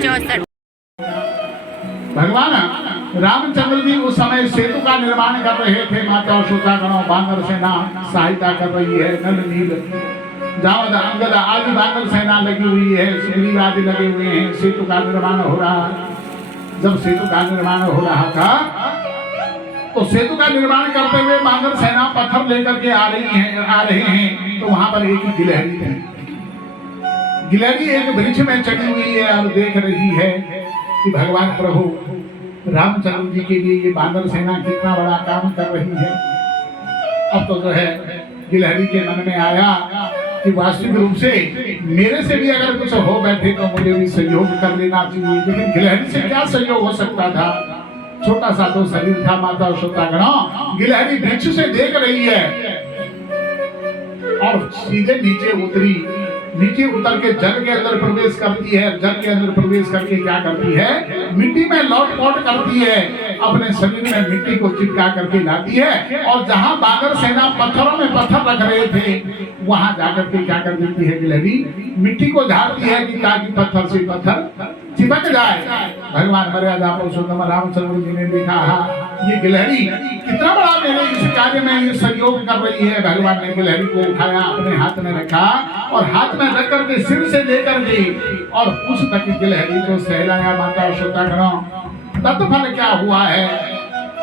64। भगवान रामचंद्र जी उस समय सेतु का निर्माण कर रहे थे। माता श्रोतागणों, बानर सेना सहायता कर रही है। नल नील जावद अंगद आदि बानर सेना लगी हुई है। सुग्रीव आदि लगे हुए हैं। सेतु का निर्माण हो रहा। जब सेतु का निर्माण हो रहा था तो सेतु का निर्माण करते हुए बानर सेना पत्थर लेकर के आ रहे हैं। तो वहां पर एक गिलहरी थी। गिलहरी एक वृक्ष में चढ़ी हुई है और देख रही है कि भगवान प्रभु रामचंद्र जी के लिए ये बानर सेना कितना बड़ा काम कर रही है। अब तो जो है गिलहरी के मन में आया कि वास्तविक रूप से मेरे से भी अगर कुछ हो बैठे तो मुझे भी सहयोग कर लेना चाहिए। लेकिन गिलहरी से क्या सहयोग हो सकता था? छोटा सा तो शरीर था। माता श्रोतागणों, गिलहरी वृक्ष से देख रही है और सीधे नीचे उतरी। नीचे उतर के जल के अंदर प्रवेश करती है। जल के अंदर प्रवेश करके क्या करती है? मिट्टी में लौट करती है। अपने शरीर में मिट्टी को चिपका करके लाती है और जहां बानर सेना पत्थरों में पत्थर रख रहे थे वहां जाकर के क्या कर देती है गिलहरी? मिट्टी को झाड़ती है कि ताकि पत्थर से पत्थर चिपक जाए। भगवान मर्यादा पुरुषोत्तम रामचंद्र जी ने देखा ये गिलहरी कितना बड़ा मेरे इस कार्य में ये सहयोग कर रही है। भगवान ने गिलहरी को उठाया, अपने हाथ में रखा और हाथ में रख करके सिर से लेकर के और उस तक गिलहरी को सहलाया। माता श्रोतागणों, तत्फल क्या हुआ है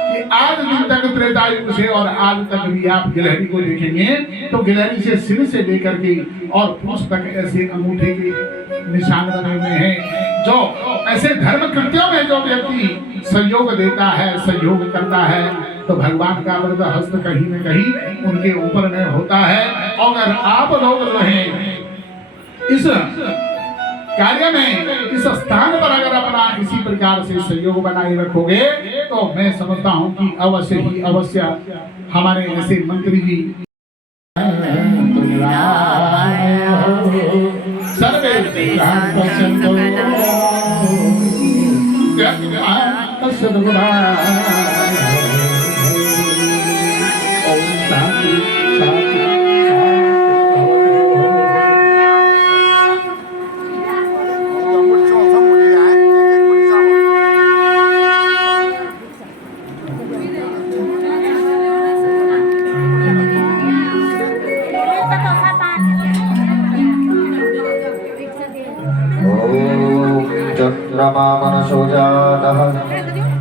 कि आज दिन तक त्रेता युग से और आज तक भी आप गिलहरी को देखेंगे तो गिलहरी से सिर से लेकर के और पूंछ तक ऐसे अंगूठे के निशान बने हुए हैं। जो ऐसे धर्म कृत्यों में जो व्यक्ति सहयोग देता है, सहयोग करता है तो भगवान का वरद हस्त कहीं न कहीं उनके ऊपर में होता है। और अगर आप लोग जो हैं इस कार्य में, इस स्थान पर अगर अपना इसी प्रकार से सहयोग बनाए रखोगे तो मैं समझता हूँ कि अवश्य ही अवश्य हमारे ऐसे मंत्री जी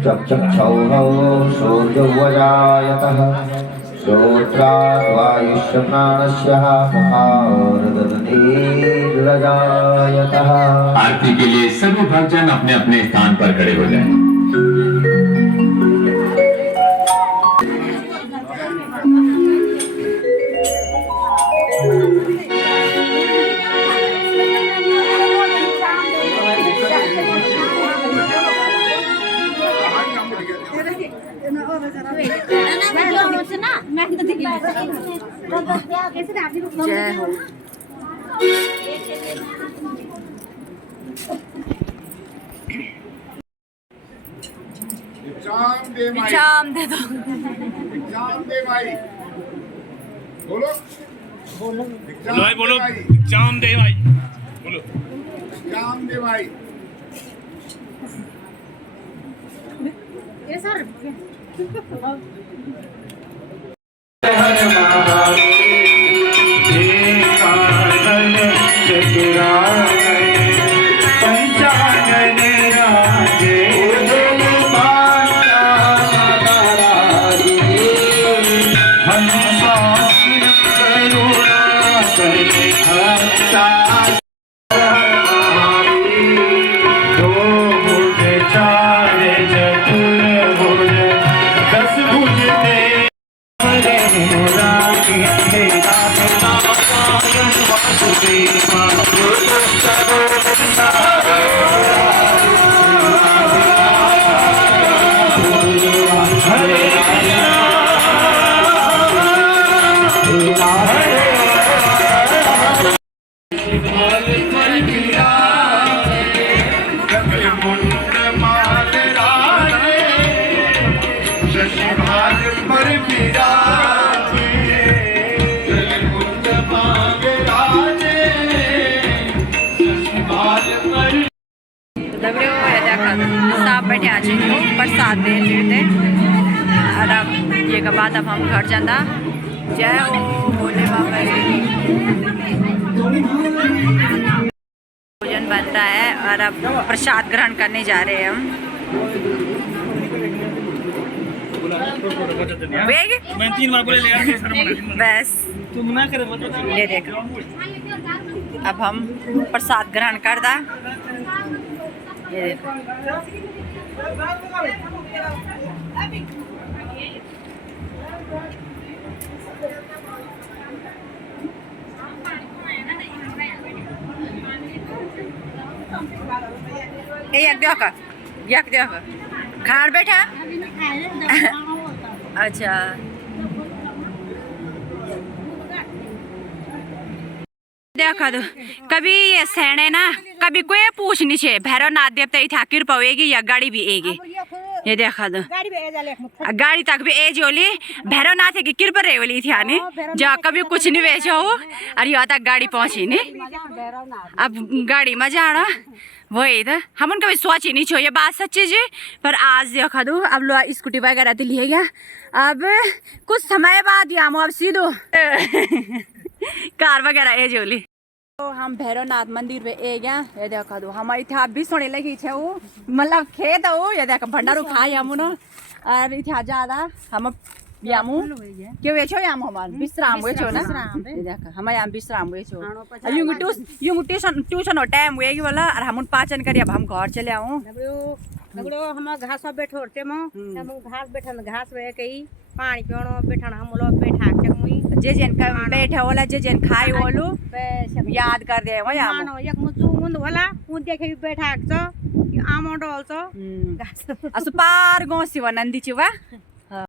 चक्षुः सूर्यवजायतः श्रोत्रात् वायुश्च प्राणस्य आर्दधीर्यजायतः। आरती के लिए सभी भक्तजन अपने अपने स्थान पर खड़े हो जाएं। जय हो। एग्जाम दे दो। एग्जाम दे भाई। बोलो बोलो भाई, बोलो एग्जाम दे भाई। बोलो एग्जाम दे भाई। ये सर बैठे आज प्रसाद दे लेते और अब ये के बाद अब हम घर जाना। जय हो भोले बाबा जी। भोजन बन रहा है और अब प्रसाद ग्रहण करने जा रहे हैं हम। मैं 3 बार बोले ले यार के शर्म आ रही है। बस तुम ना करे ये देखो अब हम प्रसाद ग्रहण कर दा। ये देखो ए यक दे खाड़ बैठा। अच्छा देखा दो कभी ये सेने ना कभी कोई पूछ नहीं छे भैरवनाथ देवता इथा कृपा होएगी या गाड़ी भी एगी। ये देखा दो गाड़ी तक भी एज होली भैरवनाथ की कृपा रहे होली थी आने जहाँ कभी कुछ नहीं बेचो और यहाँ तक गाड़ी पहुंची नहीं। अब गाड़ी में जाना वही था हम कभी सोची नहीं छो ये बात सच्ची जी। पर आज देखा दो अब लो स्कूटी वगैरह तो लिए गया। अब कुछ समय बाद या अब सीधो कार वगैरह एज होली। तो हम भैरवनाथ मंदिर पे ए गया। ये देखा दो हम इतना भी सोने लगी छे वो मतलब खेत हो ये देखा भंडारो खाए हम और इतना ज्यादा हम यामू क्यों वेचो याम हमार विश्राम वेचो ना। ये देखा हम याम विश्राम वेचो यूं ट्यूशन हो टाइम वेगी वाला और हम पाचन करी अब हम घर चले आऊं। हम घास बैठोते घास बैठन घास वे कई पानी पियोनो बैठन हम लोग बैठा के मुई जे जन बैठे होला जे जन खाए वालो याद कर दे हो याम एक मुजु मुंद होला उ देखे बैठा छ आमो डोल छ असु पार गो शिव नंदी चिवा